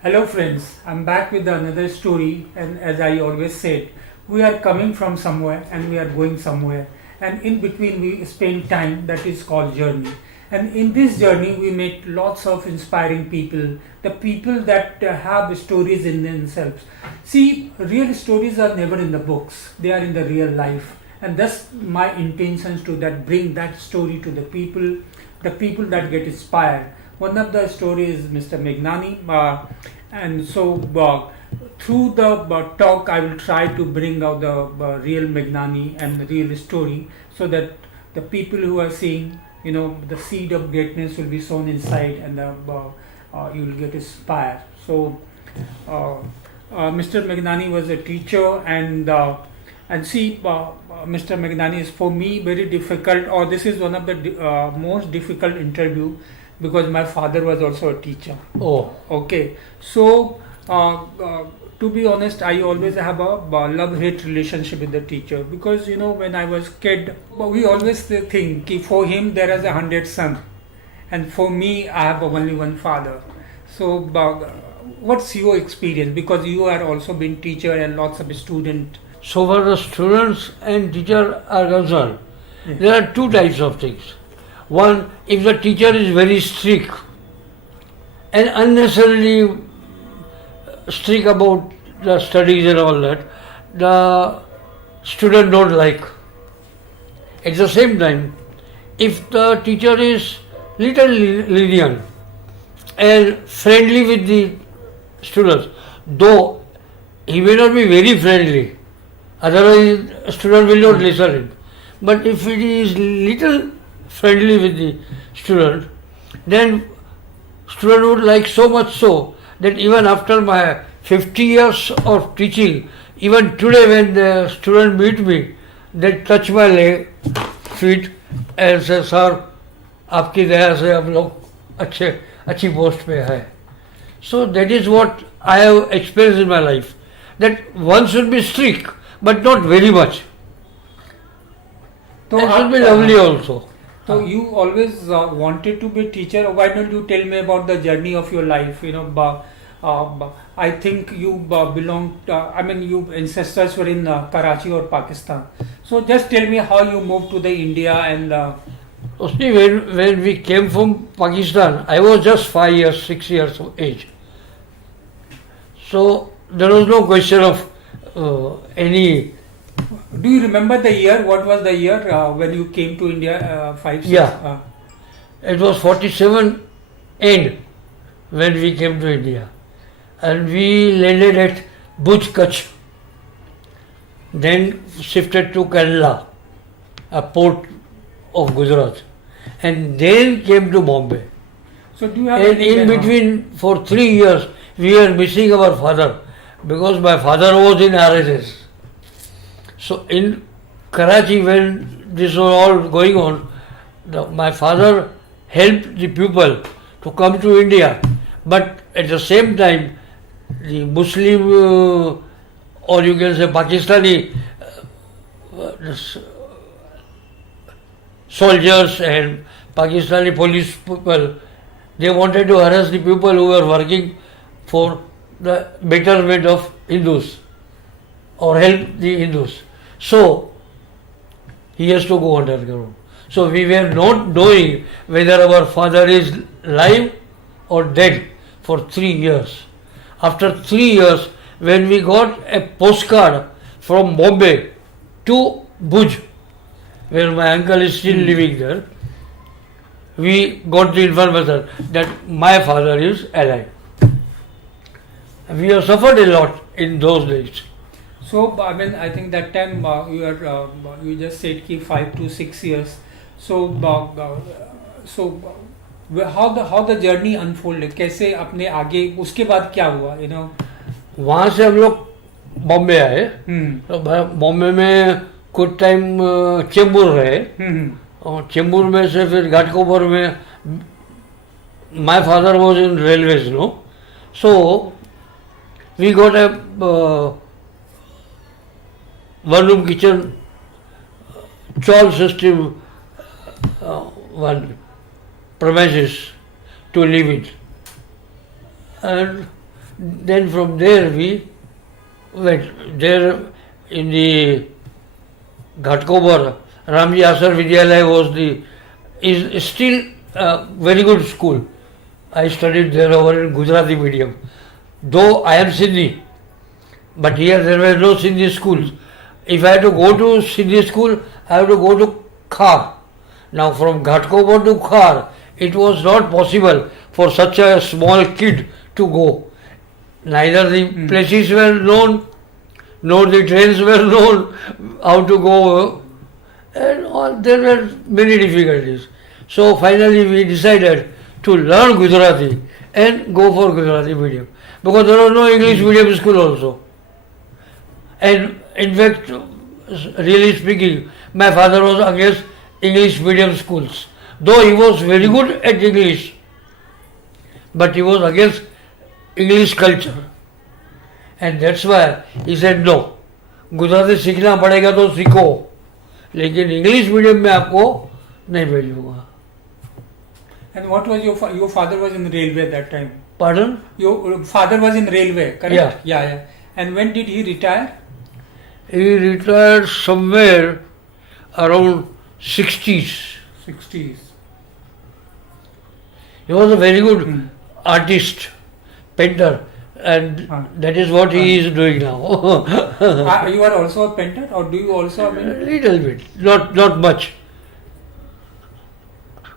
Hello friends, I'm back with another story, and as I always said, we are coming from somewhere and we are going somewhere, and in between we spend time that is called journey. And in this journey we meet lots of inspiring people, the people that have stories in themselves. See, real stories are never in the books, they are in the real life. And thus my intentions to that bring that story to the people that get inspired. One of the stories is Mr. Megnani, and so through the talk, I will try to bring out the real Megnani and the real story, so that the people who are seeing, the seed of greatness will be sown inside, and you will get inspired. So, Mr. Megnani was a teacher, and see, Mr. Megnani is for me very difficult, or this is one of the most difficult interview, because my father was also a teacher. Oh, Okay, so to be honest, I always have a love-hate relationship with the teacher, because when I was kid, we always think ki for him there is 100 sons, and for me I have only one father. So what's your experience? Because you are also been teacher and lots of student. so far the students and teacher are concerned, there are two types of things. One, if the teacher is very strict and unnecessarily strict about the studies and all that, the student don't like. At the same time, if the teacher is little lenient and friendly with the students, though he may not be very friendly, otherwise student will not listen him. But if it is little friendly with the student, then student would like so much so that even after my 50 years of teaching, even today when the student meet me, they touch my leg, feet and say, sir, आपकी दया से हम लोग अच्छी post पे है. So that is what I have experienced in my life. That one should be strict, but not very much. So It should be lovely also. So you always wanted to be a teacher. Why don't you tell me about the journey of your life? I think you belonged. Your ancestors were in Karachi or Pakistan. So just tell me how you moved to the India and. See, when we came from Pakistan, I was just 5 years, 6 years of age. So there was no question of any. Do you remember the year? What was the year when you came to India? 5, 6? Yeah. It was 47 end when we came to India. And we landed at Bhuj, Kutch. Then shifted to Kerala, a port of Gujarat. And then came to Bombay. So do you have And any in between, for 3 years, we were missing our father because my father was in RSS. So in Karachi, when this was all going on, my father helped the people to come to India, but at the same time, the Muslim or you can say Pakistani soldiers and Pakistani police people, they wanted to harass the people who were working for the betterment of Hindus or help the Hindus. So he has to go underground. So we were not knowing whether our father is alive or dead for 3 years. After 3 years, when we got a postcard from Bombay to Bhuj, where my uncle is still living there, we got the information that my father is alive. We have suffered a lot in those days. So I think that time you just said ki 5 to 6 years. So how the journey unfolded? कैसे अपने आगे उसके बाद क्या हुआ? वहाँ से हम लोग बॉम्बे आए. तो बॉम्बे में कुछ टाइम चेंबूर रहे. और चेंबूर में से फिर घाटकोपर में my father was in railways, no? So we got a one-room kitchen, chawl system, one premises to live in. And then from there we went. There in the Ghatkobar, Ramji Asar Vidyalaya is still a very good school. I studied there over in Gujarati medium. Though I am Sindhi, but here there were no Sindhi schools. If I had to go to Sindhi school, I have to go to Khar. Now from Ghatkobar to Khar, it was not possible for such a small kid to go. Neither the places were known, nor the trains were known, how to go, and there were many difficulties. So finally we decided to learn Gujarati and go for Gujarati medium, because there was no English medium school also. And in fact, really speaking, my father was against English medium schools. Though he was very good at English, but he was against English culture. And that's why he said no, Gujarati सीखना पड़ेगा तो सीखो, लेकिन English medium में आपको नहीं भेजूंगा. And what was your father was in railway at that time? Pardon? Your father was in railway, correct? Yeah. And when did he retire? He retired somewhere around 60s. 60s. He was a very good artist, painter, and that is what he is doing now. You are also a painter, or do you also? A little bit, not much.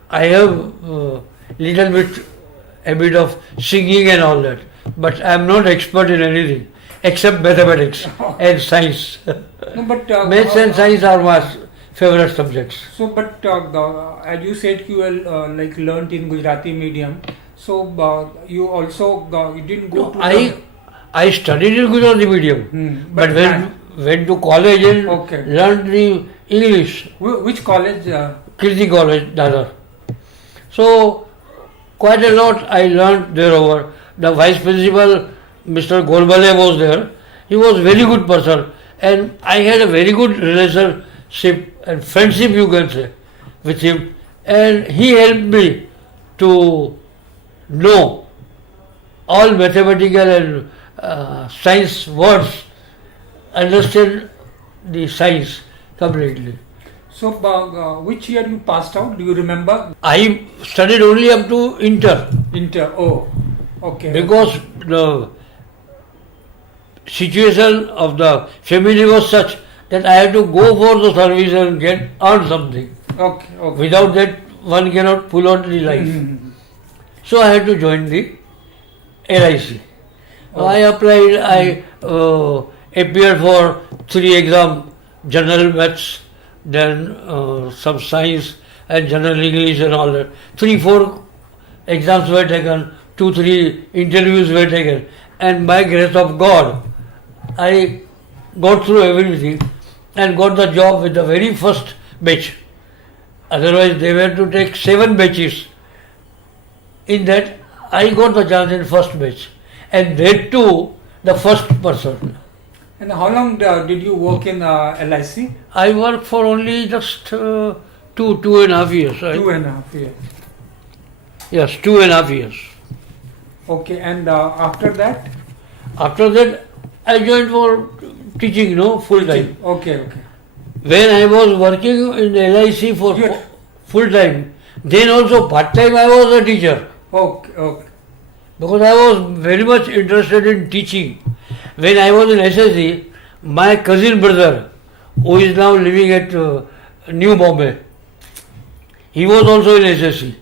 I have little bit habit of singing and all that, but I am not expert in anything except mathematics and science. No, but maths and science are my favorite subjects. So, but as you said, you like learnt in Gujarati medium. So you also you didn't go to. I studied in Gujarati medium, but went to college and learned the English. Which college? Kirti College, Dadar. So quite a lot I learned there over. The vice principal, Mr. Golbale, was there. He was a very good person, and I had a very good relationship and friendship, you can say, with him. And he helped me to know all mathematical and science words, understand the science completely. So, which year you passed out? Do you remember? I studied only up to Inter. Inter, oh, okay. Because the situation of the family was such that I had to go for the service and earn something. Okay. Without that, one cannot pull out the life. So I had to join the LIC. I applied, I appeared for 3 exams, general maths, then some science and general English and all that. 3-4 exams were taken, 2-3 interviews were taken, and by grace of God, I got through everything and got the job with the very first batch. Otherwise they were to take 7 batches. In that, I got the chance in first batch, and that too, the first person. And how long did you work in LIC? I worked for only just 2.5 years. 2.5 years. Yes, 2.5 years. Okay, and after that? After that, I joined for teaching, full time. Okay. When I was working in LIC for full time, then also part time I was a teacher. Okay. Because I was very much interested in teaching. When I was in SSC, my cousin brother, who is now living at New Bombay, he was also in SSC.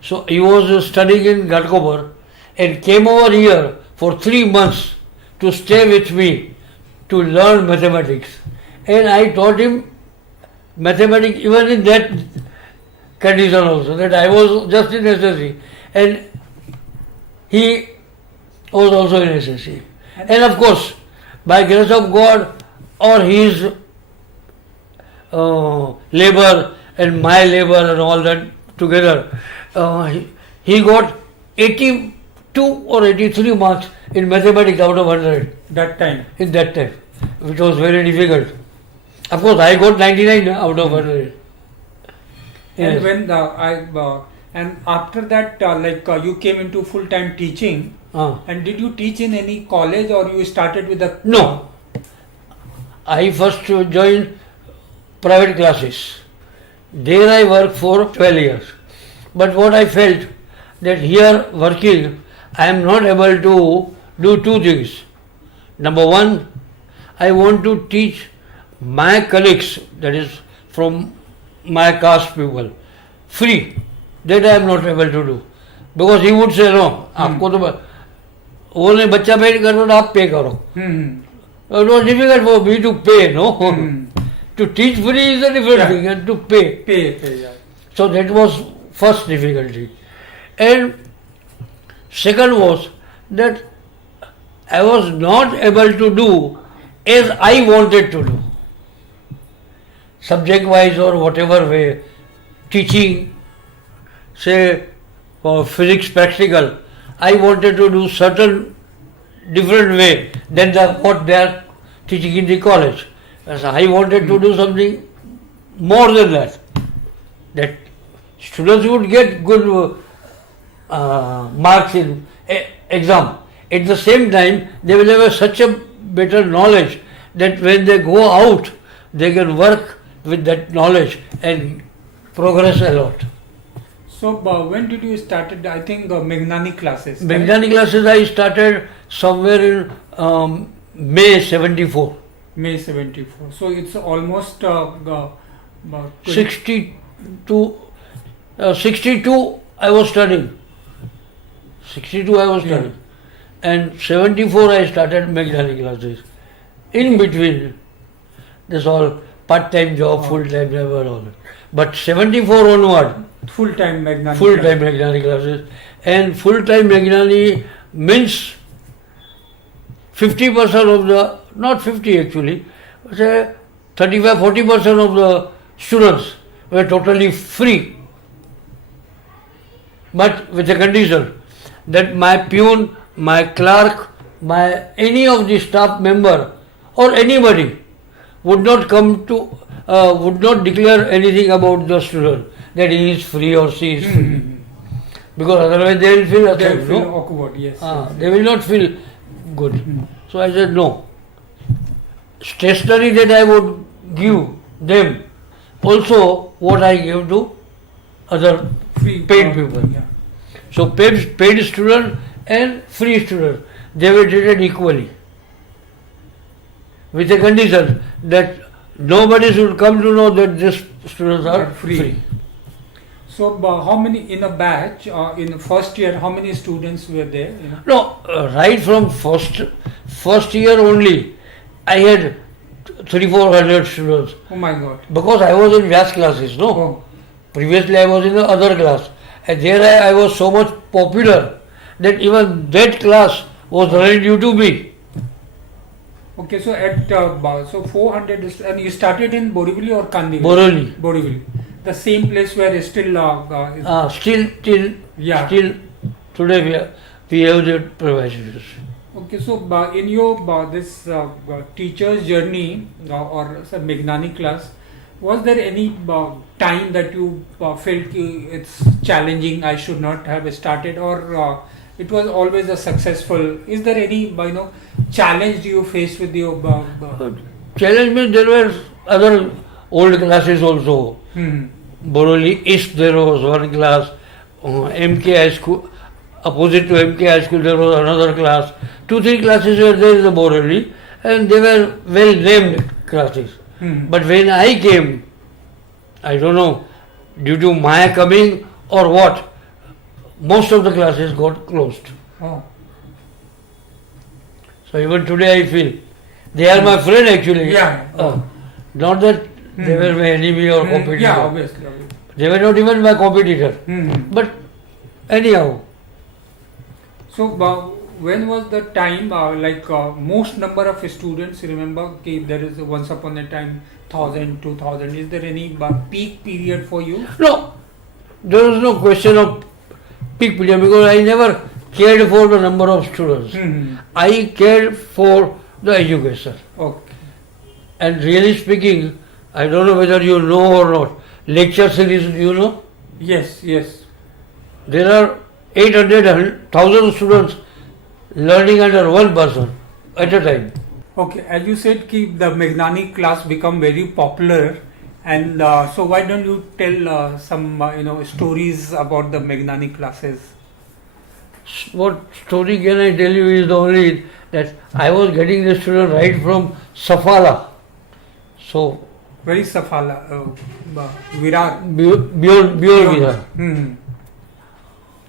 So he was studying in Ghatkobar and came over here for 3 months to stay with me to learn mathematics. And I taught him mathematics even in that condition also, that I was just in SSC and he was also in SSC. And of course, by grace of God or his labor and my labor and all that together, he got 82 or 83 marks in mathematics out of 100. That time? In that time, which was very difficult. Of course, I got 99 out of 100. Yes. And when and after that, you came into full-time teaching. And did you teach in any college or you started with the... No. I first joined private classes. There I worked for 12 years. But what I felt that here working I am not able to do two things. Number one, I want to teach my colleagues, that is from my caste people, free. That I am not able to do. Because he would say, no, आपको तो वो नहीं बच्चा पे करो तो आप पे करो. It was difficult for me to pay, no? To teach free is a different thing, and to pay. Yeah. So that was first difficulty. And second was that I was not able to do as I wanted to do. Subject wise or whatever way, teaching, say for physics practical, I wanted to do certain different way than what they are teaching in the college. As I wanted to do something more than that. That students would get good marks in exam. At the same time, they will have such a better knowledge that when they go out, they can work with that knowledge and progress a lot. So when did you started? I think Meghnani classes. Meghnani classes I started somewhere in May 74. May 74. So it's almost about 62 I was studying. 62 I was studying. And 74 I started Meghnani classes. In between, this all part-time job, full-time job and all that. But 74 onward, full-time Meghnani full-time Meghnani classes. And full-time Meghnani means 50% of the, not 50 actually, say 35-40% of the students were totally free. But with a condition that my peon, my clerk, any of the staff member or anybody would not come to, would not declare anything about the student that he is free or she is free. Because otherwise they will feel awkward, yes. They will not feel good. So I said no. Stationery that I would give them, also what I give to other Free, paid people. Yeah. So paid student and free student, they were treated equally. With a condition that nobody should come to know that these students are free. So how many in a batch, in the first year, how many students were there? No, right from first year only, I had 300-400 students. Oh my God. Because I was in Vyas classes, no? Oh. Previously I was in the other class. And there I was so much popular that even that class was running due to me. Okay, so at so 400, and you started in Borivali or Kandivali? Borivali. Borivali. The same place where is still Still today we have the provisions. Okay, so in your this teacher's journey or Meghnani class, was there any time that you felt it's challenging, I should not have started, or it was always a successful? Is there any challenge you faced with your Challenge means there were other old classes also. Borivali East there was one class, MK High School, opposite to MK High School there was another class. 2-3 classes were there in the Borivali and they were well named classes. But when I came, I don't know, due to my coming or what, most of the classes got closed. Oh. So even today I feel, they are my friend actually. Yeah. Not that they were my enemy or competitor. Yeah, obviously. They were not even my competitor. But anyhow. So when was the time, most number of students, remember there is once upon a time 1,000, 2,000, is there any peak period for you? No, there was no question of peak period because I never cared for the number of students. I cared for the education. Okay. And really speaking, I don't know whether you know or not, lecture series, you know? Yes. There are 800,000 students learning under one person at a time. Okay, as you said, ki the Meghnani class become very popular, and so why don't you tell some stories about the Meghnani classes? What story can I tell you is the only that I was getting the student right from Safala. So Very Safala, Virar. beyond Virar, Hmm.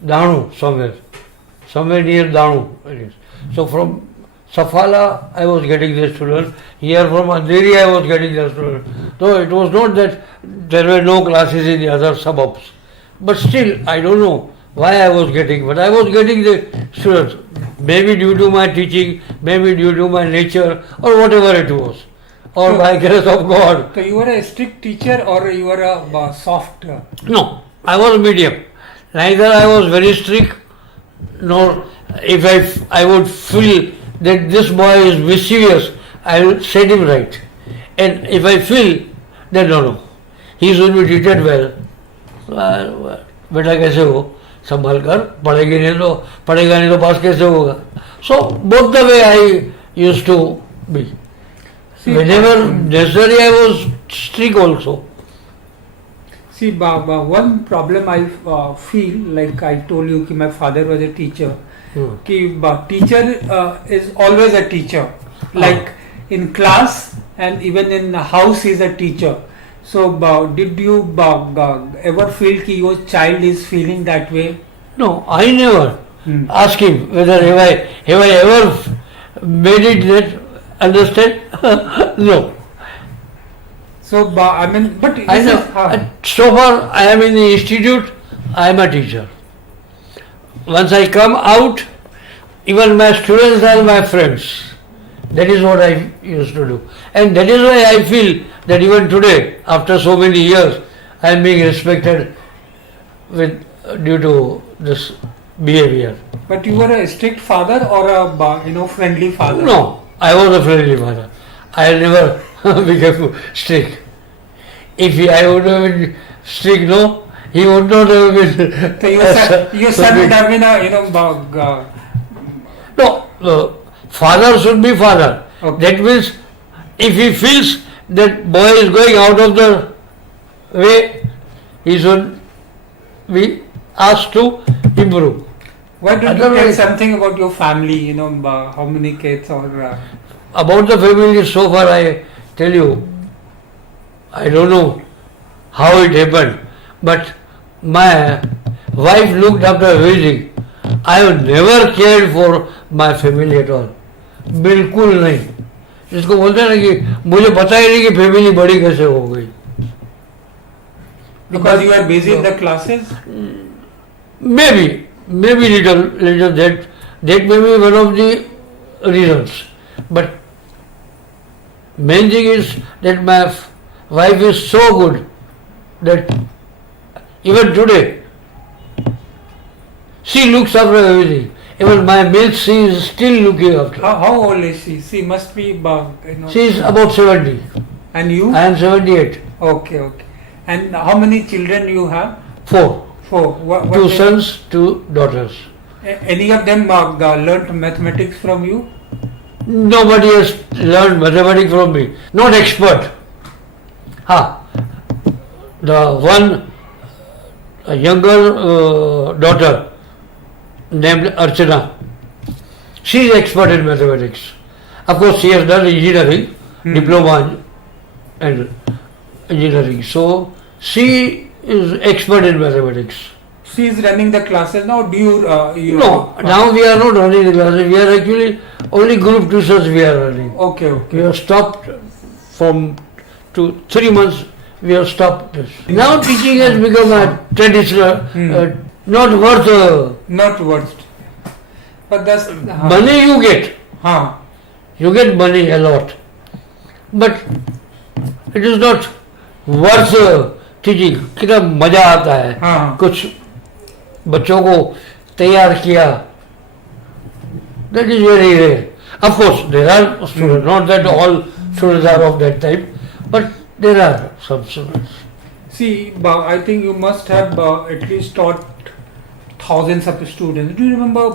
Danu somewhere near Danu it is. So from Safala I was getting the student. Here from Andheri I was getting the student. So it was not that there were no classes in the other suburbs. But still I don't know why I was getting, but I was getting the students. Maybe due to my teaching, maybe due to my nature or whatever it was. Or by grace of God. So you were a strict teacher or you were a soft? No, I was medium. Neither I was very strict, nor if I would feel that this boy is mischievous, I will set him right. And if I feel that no, he should be treated well, बेटा कैसे हो संभाल कर पढ़ेगा नहीं तो पास कैसे होगा. So both the way I used to be. Whenever necessary I was strict also. See, one problem I feel, like I told you, ki my father was a teacher. Ki teacher is always a teacher. Like in class and even in the house, he is a teacher. So, did you ever feel ki your child is feeling that way? No, I never asked him whether have I ever made it that understand. No. So, I mean, but I know. So far, I am in the institute. I am a teacher. Once I come out, even my students are my friends. That is what I used to do, and that is why I feel that even today, after so many years, I am being respected due to this behavior. But you were a strict father or a friendly father? No, I was a friendly father. I never became strict. If I would have been strict, no, he would not have been. So your son would have been a No, father should be father. Okay. That means if he feels that boy is going out of the way, he should be asked to improve. Why don't you tell Otherwise- something about your family? How many kids or? About the family, so far I tell you, I don't know how it happened, but my wife looked after everything. I have never cared for my family at all. बिल्कुल नहीं. जिसको बोलते हैं ना कि मुझे पता ही नहीं कि फैमिली बड़ी कैसे हो गई. Because you are busy in the classes? Maybe little that may be one of the reasons. But main thing is that my wife is so good that even today she looks after everything. Even my milk she is still looking after. How old is she? She must be She is about 70. And you? I am 78. Okay. And how many children you have? 4. 4. What 2 sons, 2 daughters. Any of them learnt mathematics from you? Nobody has learned mathematics from me. Not expert. The one younger daughter named Archana, she is expert in mathematics. Of course, she has done engineering, diploma and engineering. So, she is expert in mathematics. She is running the classes now. Do you? No, now we are not running the classes. We are actually only group tuitions we are running. Okay. We have stopped from 3 months. We have stopped this. Now teaching has become a traditional, not worth. Not worth. But that's Money you get. You get money a lot, but it is not worth teaching. कितना मजा आता है. कुछ बच्चों को तैयार किया. That is very rare. Of course, there are students. Not that all students are of that type, but there are some students. See, I think you must have at least taught thousands of students. Do you remember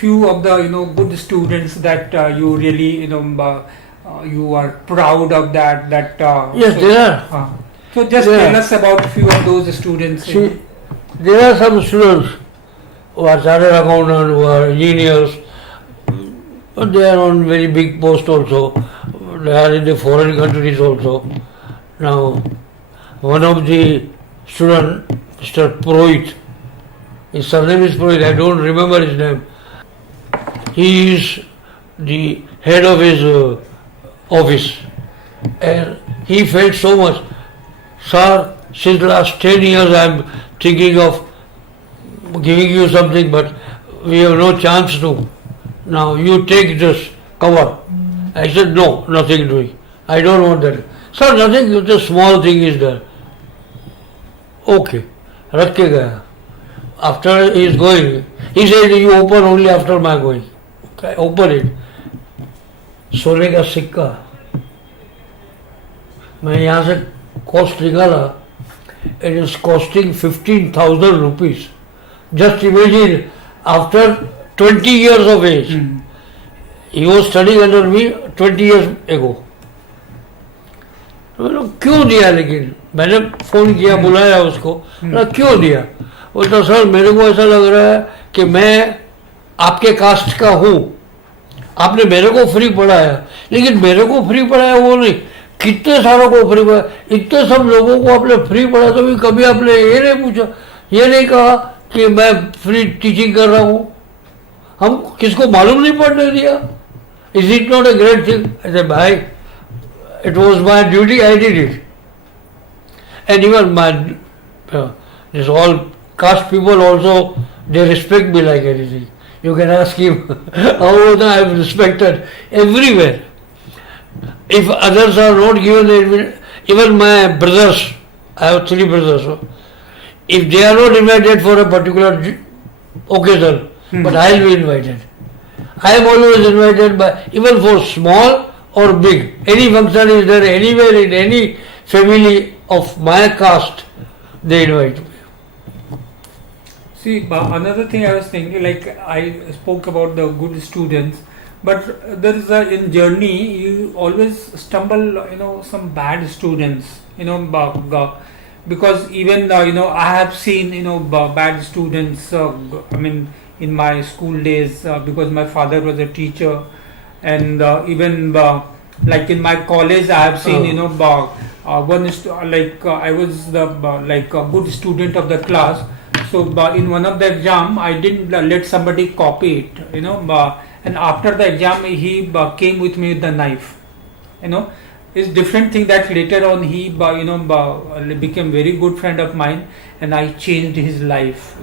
few of the good students that you really you are proud of that. Yes, So, there are. so just Yeah. tell us about few of those students. See, there are some students who are chartered accountant, who are engineers, but they are on very big post also. They are in the foreign countries also. Now, one of the student, Mr. Purohit, his surname is Purohit, I don't remember his name. He is the head of his office, and he felt so much. Sir, since last 10 years I am thinking of giving you something, but we have no chance to. Now you take this cover. I said, no, nothing doing. I don't want that. Sir, nothing, just a small thing is there. Okay, रख के गया. After he is going, he said, you open only after my going. Okay, open it. सोने का सिक्का. मैं यहाँ से cost निकाला. It is costing 15,000 rupees. Just imagine, after 20 years of age, he was studying under me 20 years ago. तो मैंने क्यों दिया, लेकिन मैंने फोन किया, बुलाया उसको, मैंने क्यों दिया. बोलता सर मेरे को ऐसा लग रहा है कि मैं आपके कास्ट का हूँ, आपने मेरे को फ्री पढ़ाया, लेकिन मेरे को फ्री पढ़ाया वो नहीं, कितने सारों को फ्री पढ़ाया, इतने सब लोगों को आपने फ्री पढ़ाया, तो भी कभी आपने ये नहीं पूछा, ये नहीं कहा कि मैं फ्री टीचिंग कर रहा हूँ. हम किसको मालूम नहीं पढ़ने दिया. Is it not a great thing. ऐसे भाई, it was my duty, I did it. And even my this all caste people also, they respect me like anything. You can ask him how I am respected everywhere. If others are not given, even my brothers, I have 3 brothers, if they are not invited for a particular occasion, but I will be invited. I am always invited by, even for small or big, any function is there anywhere in any family of my caste, they invite me. See, another thing I was thinking, like I spoke about the good students, but there is in journey you always stumble, some bad students, because even I have seen bad students. I mean, in my school days, because my father was a teacher, and even like in my college, I have seen one is I was the like a good student of the class. So in one of the exam, I didn't let somebody copy it, and after the exam, he came with me with the knife. It's different thing that later on he became very good friend of mine, and I changed his life.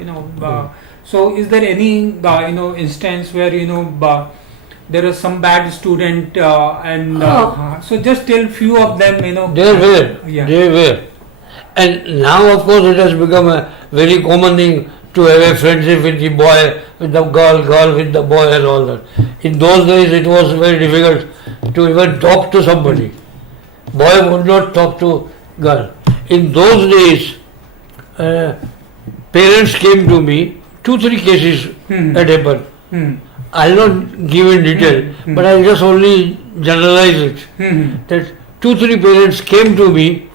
So is there any instance where there is some bad student and so just tell few of them. They were, Yeah. they were. And now of course it has become a very common thing to have a friendship with the boy, with the girl, girl with the boy and all that. In those days it was very difficult to even talk to somebody. Boy would not talk to girl. In those days, parents came to me, 2-3 cases had happened. I'll not give in detail, but I'll just only generalize it. That 2-3 parents came to me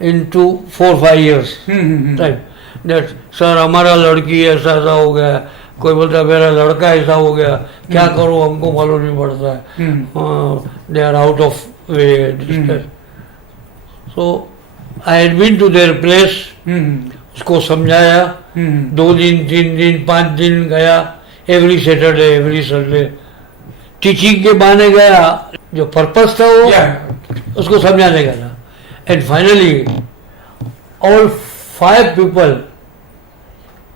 in 4-5 years time. That sir, हमारा लड़की ऐसा ऐसा हो गया, कोई बोलता है मेरा लड़का ऐसा हो गया, क्या करूँ हमको मालूम नहीं पड़ता है. They are out of way. So I had been to their place. उसको समझाया. 2 दिन, 3 दिन, 5 दिन गया. Every Saturday, every Sunday. Teaching के बहाने गया. जो पर्पस था वो उसको समझाने का था. And finally, all 5 people,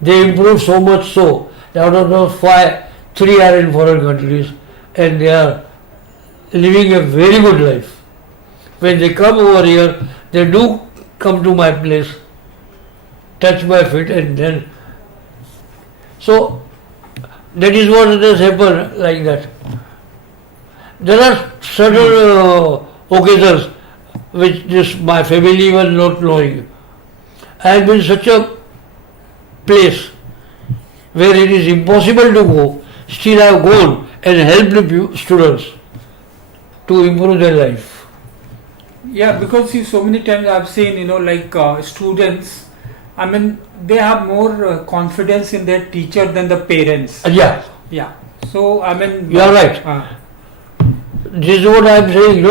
they improved so much so that out of those 5, 3 are in foreign countries and they are living a very good life. When they come over here, they do come to my place, touch my feet, and then. So that is what has happened like that. There are certain occasions which my family was not knowing. I have been such a place where it is impossible to go, still I have gone and helped the students to improve their life. Yeah, because see, so many times I've seen, like students, I mean, they have more confidence in their teacher than the parents. Yeah, Yeah. So, I mean, you are right. This is what I am saying,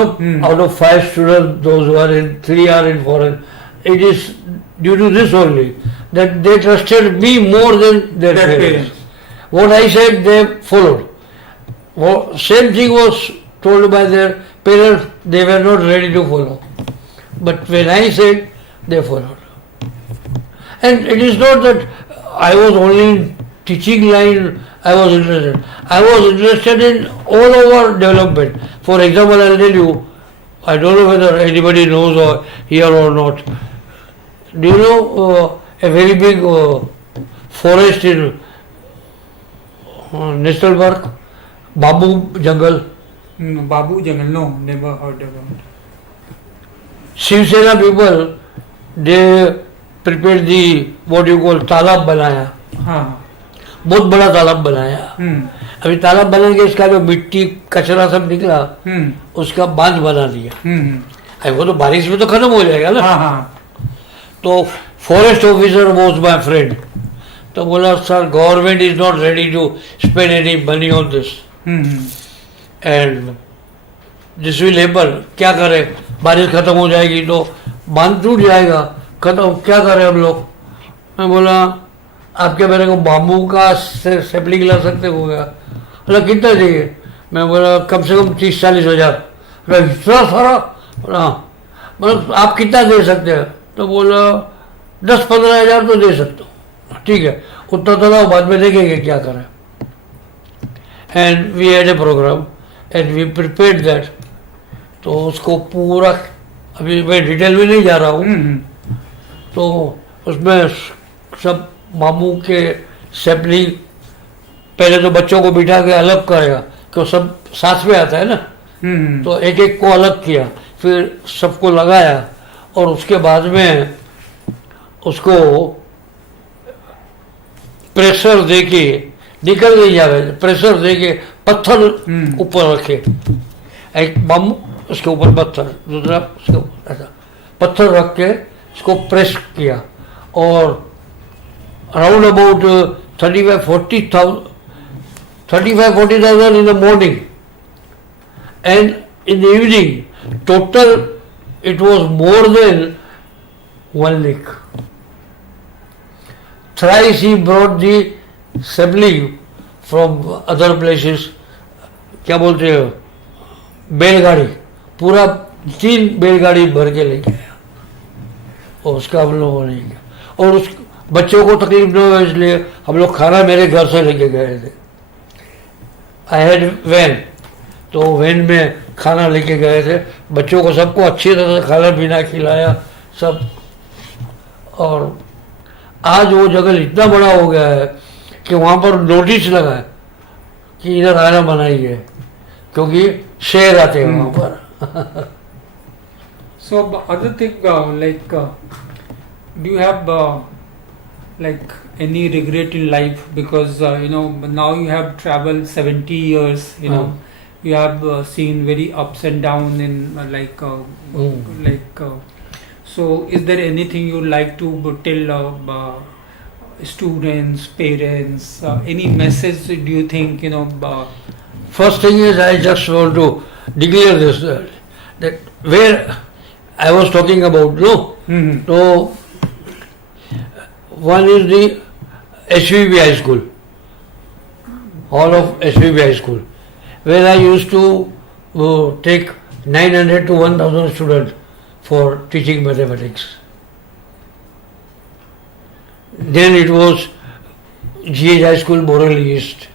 out of 5 students, those who are in, 3 are in foreign, it is due to this only, that they trusted me more than their parents. What I said, they followed. Same thing was told by their parents, they were not ready to follow. But when I said, they followed. And it is not that I was only in teaching line, I was interested. I was interested in all over development. For example, I'll tell you, I don't know whether anybody knows or here or not. Do you know a very big forest in National Park? Babu Jungle. Babu Jungle, no, never heard about it. Shiv Sena people, they prepared the, what you call, तालाब बनाया. हाँ. बहुत बड़ा तालाब बनाया. अभी तालाब बना के इसका जो मिट्टी कचरा सब निकला, उसका बांध बना दिया. अभी वो तो बारिश में तो खत्म हो जाएगा ना. तो forest officer was my friend. तो बोला sir government is not ready to spend any money on this and this will happen. क्या करें, बारिश खत्म हो जाएगी तो बांध टूट जाएगा, खत्म, क्या करें हम लोग. मैं बोला आप क्या मेरे को बाम्बू का सैपलिंग ला सकते हो क्या. बोला कितना चाहिए. मैं बोला कम से कम 30-40 हज़ार. इतना सारा. बोला मतलब आप कितना दे सकते हैं. तो बोला 10-15 हज़ार तो दे सकता हूँ. ठीक है, उतना तो लाओ, बाद में देखेंगे क्या करें. And we had a programme and we prepared that. तो उसको पूरा, अभी मैं डिटेल में नहीं जा रहा हूँ. तो उसमें सब मामू के सैपलिंग, पहले तो बच्चों को बिठा के अलग करेगा, क्यों सब साथ में आता है ना. तो एक एक को अलग किया, फिर सबको लगाया और उसके बाद में उसको प्रेशर दे के, निकल नहीं जावे, प्रेशर दे के पत्थर ऊपर रखे. एक बम उसके ऊपर पत्थर, दूसरा उसके ऊपर ऐसा पत्थर रख के इसको प्रेस किया और around about 35-40,000 in the morning and in the evening. Total it was more than 1 lakh. Thrice he brought the sapling from other places. क्या बोलते हैं, बैलगाड़ी, पूरा 3 बैलगाड़ी भर के लेके आया और उसका हम लोगों ने किया. और उस बच्चों को तकलीफ न हो इसलिए हम लोग खाना मेरे घर से लेके गए थे. आई हैड वैन, तो वैन में खाना लेके गए थे. बच्चों को सबको अच्छी तरह से खाना पीना खिलाया सब. और आज वो जगह इतना बड़ा हो गया है कि वहाँ पर नोटिस लगा है कि इधर आना बनाइए, क्योंकि शेर आते हैं वहाँ पर. So other thing, do you have like any regret in life, because now you have traveled 70 years, you have seen very ups and downs in so is there anything you like to tell students, parents, any message do you think First thing is I just want to declare this, that where I was talking about, so one is the SVB High School, all of SVB High School, where I used to take 900 to 1000 students for teaching mathematics. Then it was GH High School, Borel East.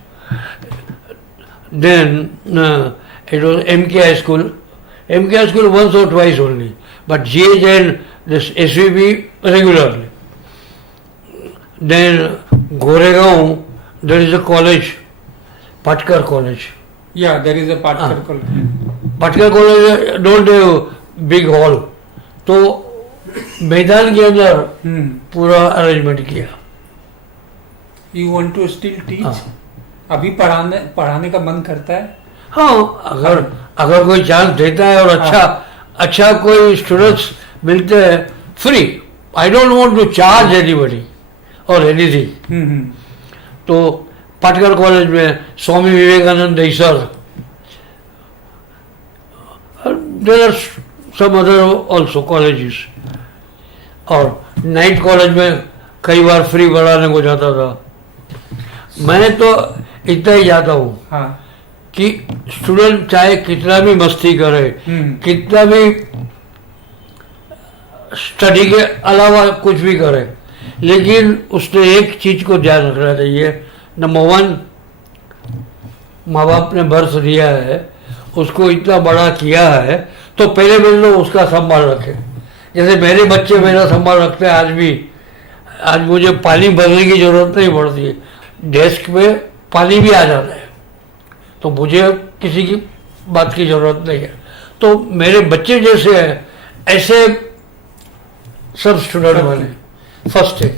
Then it was MK High School. MK High School once or twice only, but GH and this SVB regularly. Then Goregaon, there is a college, Patkar College. Yeah, there is a Patkar college. Patkar College don't have big hall, तो मैदान के अंदर पूरा arrangement किया. You want to still teach? हाँ। अभी पढ़ाने पढ़ाने का मन करता है? हाँ, अगर अगर कोई चांस देता है और अच्छा कोई स्टूडेंट्स मिलते हैं free, I don't want to charge anybody और एनीथिंग। तो पाटकर कॉलेज में Swami Vivekananda sir, there are some other also colleges, और नाइट कॉलेज में कई बार फ्री पढ़ाने को जाता था। मैं तो इतना ही जाता हूँ हाँ। कि स्टूडेंट चाहे कितना भी मस्ती करे, कितना भी स्टडी के अलावा कुछ भी करे, लेकिन उसने एक चीज को ध्यान रखना चाहिए। नंबर 1, माँ बाप ने बर्थ दिया है, उसको इतना बड़ा किया है, तो पहले तो उसका संभाल रखे। जैसे मेरे बच्चे मेरा संभाल रखते हैं आज भी। आज मुझे पानी भरने की जरूरत नहीं पड़ती है, डेस्क पे पानी भी आ जाता है, तो मुझे किसी की बात की जरूरत नहीं है। तो मेरे बच्चे जैसे हैं ऐसे सब स्टूडेंट बने। First thing,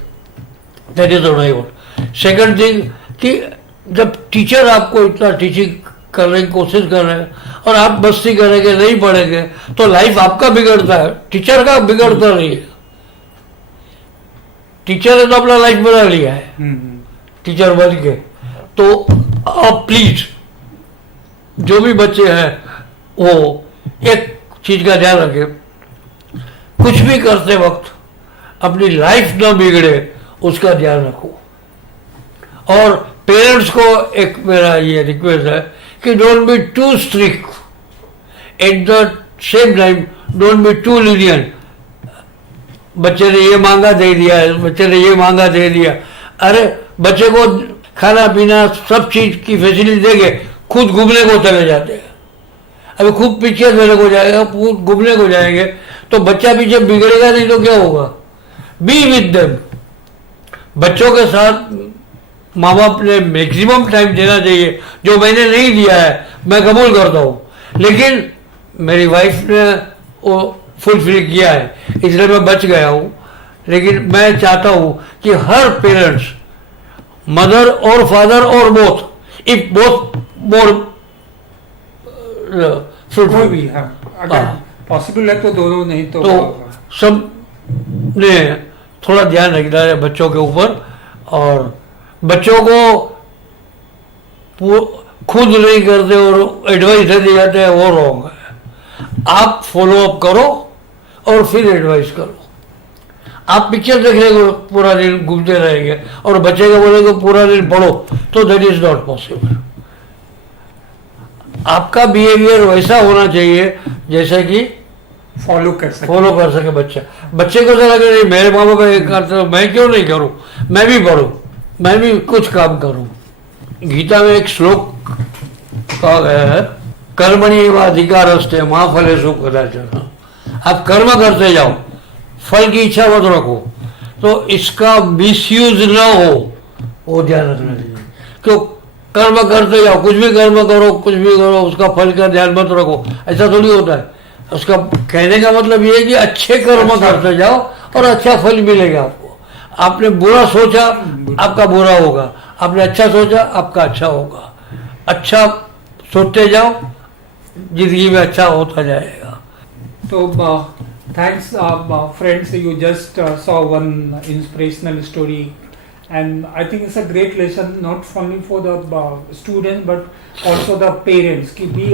that is what. Second thing कि जब टीचर आपको इतना टीचिंग करने की कोशिश कर रहे हैं और आप मस्ती करेंगे, नहीं पढ़ेंगे, तो लाइफ आपका बिगड़ता है, टीचर का बिगड़ता नहीं है। टीचर ने तो अपना लाइफ बना लिया है टीचर बन के। तो आप प्लीज जो भी बच्चे हैं वो एक चीज का ध्यान रखें, कुछ भी करते वक्त अपनी लाइफ न बिगड़े उसका ध्यान रखो। और पेरेंट्स को एक मेरा ये रिक्वेस्ट है कि don't be too strict, at the same time don't be too lenient. बच्चे ने ये मांगा दे दिया, बच्चे ने ये मांगा दे दिया। अरे बच्चे को खाना पीना सब चीज की फैसिलिटी देंगे, खुद घूमने को चले जाते हैं। अभी खूब पीछे मेरे को जाएगा, खुद घूमने को जाएंगे, तो बच्चा पीछे बिगड़ेगा नहीं तो क्या होगा। Be with them. बच्चों के साथ माँ बाप ने मैक्सिमम टाइम देना चाहिए, जो मैंने नहीं दिया है मैं कबूल करता हूँ, लेकिन मेरी वाइफ ने वो फुलफिल किया है, इसलिए मैं बच गया हूँ। लेकिन मैं चाहता हूँ कि हर पेरेंट्स, मदर और फादर और बोथ, इफ बोथ मोर कोई भी, हाँ, अगर पॉसिबल है तो दोनों, नहीं तो सब ने थोड़ा ध्यान रखना है बच्चों के ऊपर। और बच्चों को खुद नहीं करते और एडवाइस दे दिए जाते हैं, वो रॉन्ग है। आप फॉलो अप करो और फिर एडवाइस करो। आप पिक्चर देखने को पूरा दिन घूमते रहेंगे और बच्चे को बोलेंगे पूरा दिन पढ़ो, तो दैट इज नॉट पॉसिबल। आपका बिहेवियर वैसा होना चाहिए जैसे कि फॉलो कर सके बच्चा। बच्चे को तो लगे नहीं मेरे माँ बाप करते, मैं क्यों नहीं करूं, मैं भी पढ़ूं, मैं भी कुछ काम करूं। गीता में एक श्लोक कहा गया है, कर्मणि अधिकारस्ते मां फलेषु कदाचन। आप कर्म करते जाओ, फल की इच्छा मत रखो, तो इसका मिसयूज न हो वो ध्यान रखना चाहिए। क्यों कर्म करते जाओ, कुछ भी कर्म करो, कुछ भी करो, उसका फल का ध्यान मत रखो, ऐसा थोड़ी होता है। उसका कहने का मतलब ये है कि अच्छे कर्म करते जाओ और अच्छा फल मिलेगा आपको। आपने बुरा सोचा आपका बुरा होगा, आपने अच्छा सोचा आपका अच्छा होगा। अच्छा सोचते जाओ, जिंदगी में अच्छा होता जाएगा। तो thanks friends, you just saw one inspirational story, and I think it's a great lesson not only for the students but also the parents ki be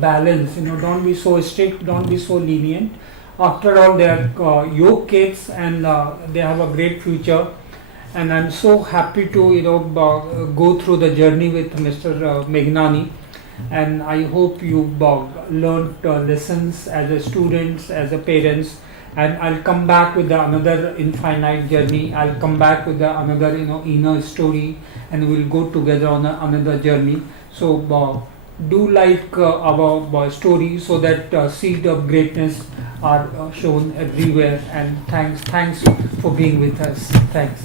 balance, don't be so strict, don't be so lenient. After all, they are your kids and they have a great future, and I'm so happy to go through the journey with Mr. Meghnani. And I hope you learned lessons as a students, as a parents, and I'll come back with another infinite journey. I'll come back with another inner story, and we'll go together on another journey. So do like our story, so that seed of greatness are shown everywhere. And thanks for being with us. Thanks.